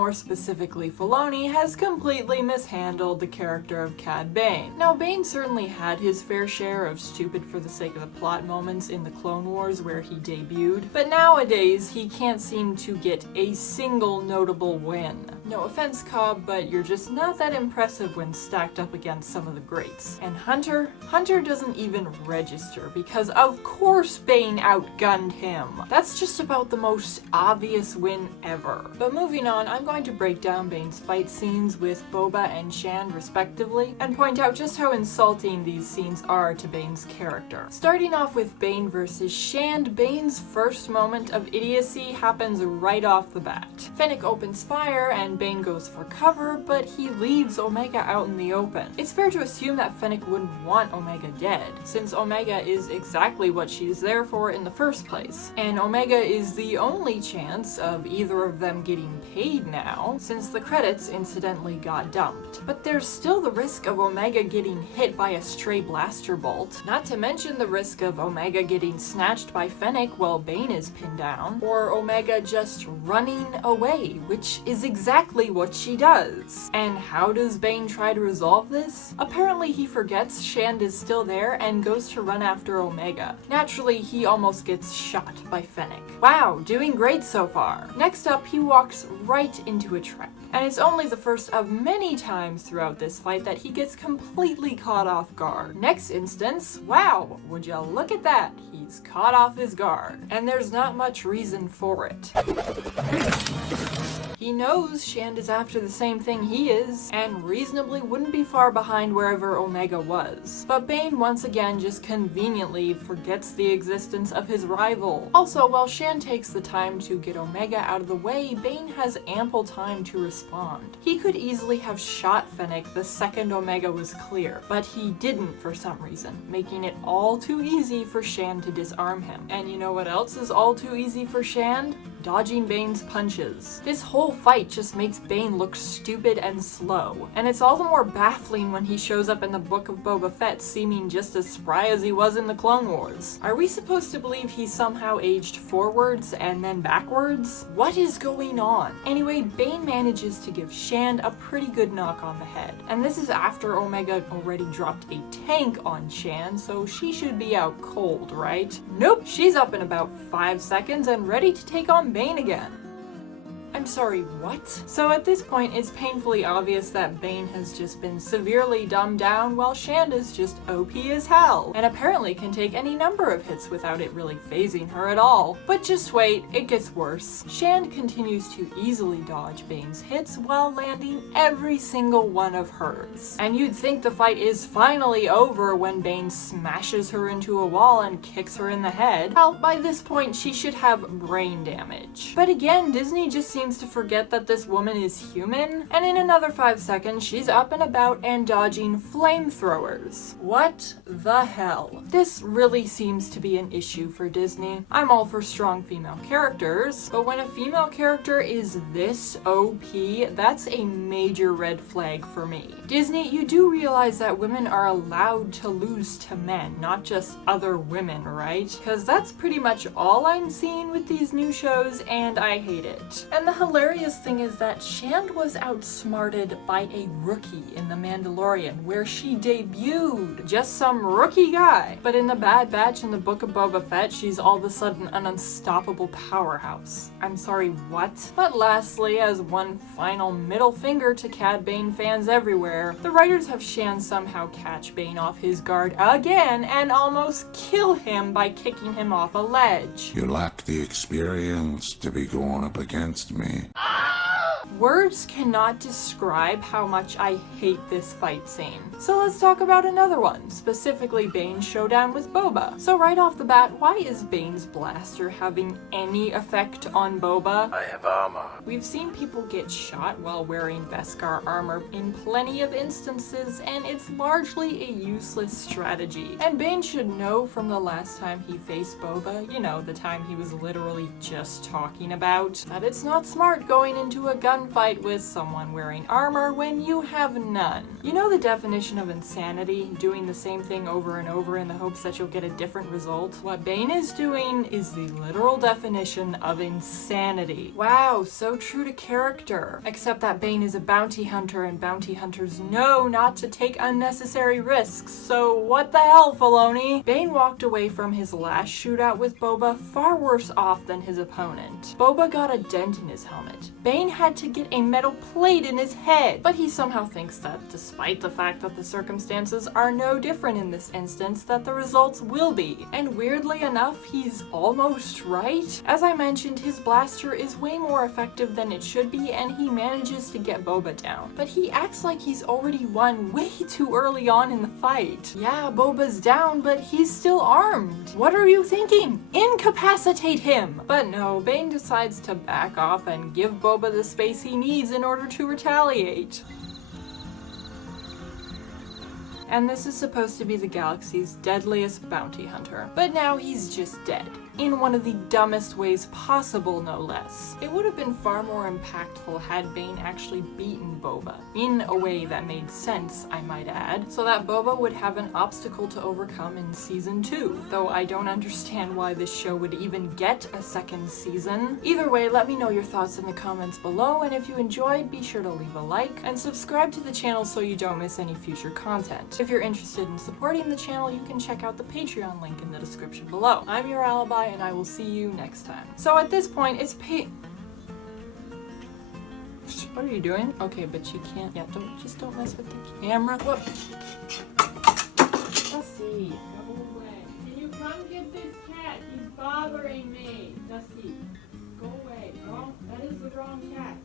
more specifically Filoni, has completely mishandled the character of Cad Bane. Now, Bane certainly had his fair share of stupid for the sake of the plot moments in the Clone Wars where he debuted, but nowadays he can't seem to get a single notable win. No offense, Cobb, but you're just not that impressive when stacked up against some of the greats. And Hunter doesn't even register because of course Bane outgunned him. That's just about the most obvious win ever. But moving on, I'm going to break down Bane's fight scenes with Boba and Shand respectively, and point out just how insulting these scenes are to Bane's character. Starting off with Bane versus Shand, Bane's first moment of idiocy happens right off the bat. Fennec opens fire and Bane goes for cover, but he leaves Omega out in the open. It's fair to assume that Fennec wouldn't want Omega dead, since Omega is exactly what she's there for in the first place. And Omega is the only chance of either of them getting paid now, since the credits incidentally got dumped. But there's still the risk of Omega getting hit by a stray blaster bolt, not to mention the risk of Omega getting snatched by Fennec while Bane is pinned down, or Omega just running away, which is exactly what she does. And how does Bane try to resolve this? Apparently he forgets Shand is still there and goes to run after Omega. Naturally, he almost gets shot by Fennec. Wow, doing great so far. Next up, he walks right into a trap. And it's only the first of many times throughout this fight that he gets completely caught off guard. Next instance, wow, would you look at that? He's caught off his guard. And there's not much reason for it. He knows Shand is after the same thing he is, and reasonably wouldn't be far behind wherever Omega was. But Bane once again just conveniently forgets the existence of his rival. Also, while Shand takes the time to get Omega out of the way, Bane has ample time to respond. He could easily have shot Fennec the second Omega was clear, but he didn't for some reason, making it all too easy for Shand to disarm him. And you know what else is all too easy for Shand? Dodging Bane's punches. This whole fight just makes Bane look stupid and slow, and it's all the more baffling when he shows up in the Book of Boba Fett seeming just as spry as he was in the Clone Wars. Are we supposed to believe he somehow aged forwards and then backwards? What is going on? Anyway, Bane manages to give Shand a pretty good knock on the head, and this is after Omega already dropped a tank on Shand, so she should be out cold, right? Nope, she's up in about 5 seconds and ready to take on Bane again. I'm sorry, what? So at this point, it's painfully obvious that Bane has just been severely dumbed down while Shand is just OP as hell, and apparently can take any number of hits without it really phasing her at all. But just wait, it gets worse. Shand continues to easily dodge Bane's hits while landing every single one of hers. And you'd think the fight is finally over when Bane smashes her into a wall and kicks her in the head. Well, by this point, she should have brain damage. But again, Disney just seems to forget that this woman is human, and in another 5 seconds, she's up and about and dodging flamethrowers. What the hell? This really seems to be an issue for Disney. I'm all for strong female characters, but when a female character is this OP, that's a major red flag for me. Disney, you do realize that women are allowed to lose to men, not just other women, right? Because that's pretty much all I'm seeing with these new shows, and I hate it. And the hilarious thing is that Shand was outsmarted by a rookie in The Mandalorian, where she debuted. Just some rookie guy. But in The Bad Batch and the Book of Boba Fett, she's all of a sudden an unstoppable powerhouse. I'm sorry, what? But lastly, as one final middle finger to Cad Bane fans everywhere, the writers have Shand somehow catch Bane off his guard again and almost kill him by kicking him off a ledge. You lack the experience to be going up against me. Words cannot describe how much I hate this fight scene. So let's talk about another one, specifically Bane's showdown with Boba. So right off the bat, why is Bane's blaster having any effect on Boba? I have armor. We've seen people get shot while wearing Beskar armor in plenty of instances, and it's largely a useless strategy. And Bane should know from the last time he faced Boba, you know, the time he was literally just talking about, that it's not smart going into a gunfight fight with someone wearing armor when you have none. You know the definition of insanity? Doing the same thing over and over in the hopes that you'll get a different result? What Bane is doing is the literal definition of insanity. Wow, so true to character. Except that Bane is a bounty hunter and bounty hunters know not to take unnecessary risks, so what the hell, Filoni? Bane walked away from his last shootout with Boba far worse off than his opponent. Boba got a dent in his helmet. Bane had to get a metal plate in his head, but he somehow thinks that despite the fact that the circumstances are no different in this instance, that the results will be. And weirdly enough, he's almost right. As I mentioned, his blaster is way more effective than it should be, and he manages to get Boba down. But he acts like he's already won way too early on in the fight. Yeah, Boba's down, but he's still armed. What are you thinking? Incapacitate him! But no, Bane decides to back off and give Boba the space he needs in order to retaliate. And this is supposed to be the galaxy's deadliest bounty hunter. But now he's just dead. In one of the dumbest ways possible, no less. It would have been far more impactful had Bane actually beaten Boba, in a way that made sense, I might add, so that Boba would have an obstacle to overcome in Season 2, though I don't understand why this show would even get a second season. Either way, let me know your thoughts in the comments below, and if you enjoyed, be sure to leave a like, and subscribe to the channel so you don't miss any future content. If you're interested in supporting the channel, you can check out the Patreon link in the description below. I'm your Alibi, and I will see you next time. So at this point, it's What are you doing? Okay, but you can't. Yeah, don't mess with the camera. Whoop. Dusty, go away. Can you come get this cat? He's bothering me. Dusty, go away. Oh, that is the wrong cat.